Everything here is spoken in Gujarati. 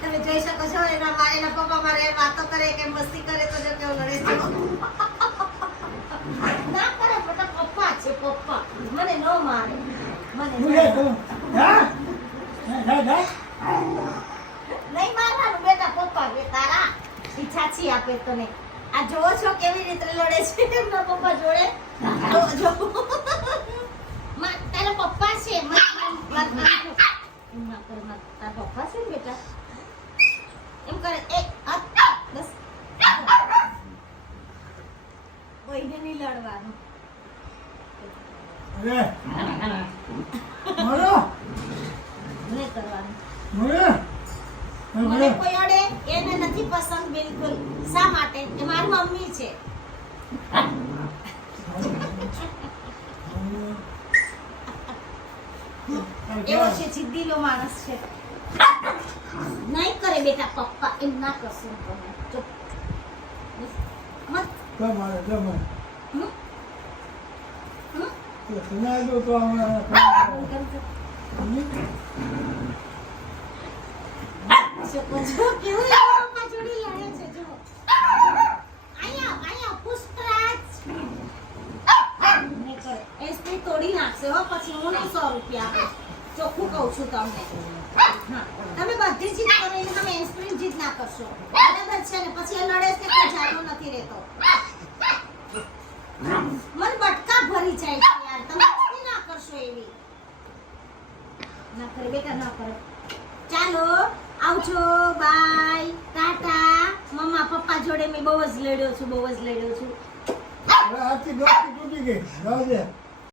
તમે જોઈ શકો છો એના પપ્પા મારે વાતો કરે કે મસ્તી કરે તો જો કેવો લડે છે. ના કરે બેટા, પપ્પા છે પપ્પા, મને ન મારે, મને નહીં મારવાનું બેટા, પપ્પા બે તારા ઈચ્છા છે આપે તને. આ જોવો છો કેવી રીતે લડે છે એમના પપ્પા જોડે. જો તારા પપ્પા છે, એમ ના કરે, તારા પપ્પા છે ને બેટા, એમ કરે. બસ કોઈને નહીં લડવાનું. નહીં કરવાનું. મને કોઈ અડે એને નથી પસંદ બિલકુલ. શા માટે? એ મારી મમ્મી છે. એવો છે, જિદ્દીલો માણસ છે. નહીં કરે બેટા, પપ્પા એમ ના કરશે. ચૂપ મત. તોડી નાખશે હો, પછી હું નહીં 100 રૂપિયા આપું. ચોખ્ખું કહું છું તમને. તમે બધી જીત કરો એટલે તમે એસ્પ્રિન જીત ના કરશો, બરાબર છે ને? પછી એ લડે છે કોઈ જાતો નથી રહેતો. મન બટકા ભરી જાય છે યાર, તમે ના કરશો એવી. ના કરે બેટા, ના કરે. ચાલો આવજો, બાય, ટાટા. મમ્મા પપ્પા જોડે મેં બહુ જ લડ્યો છું, બહુ જ લડ્યો છું. આથી દોસ્તી તૂટી ગઈ.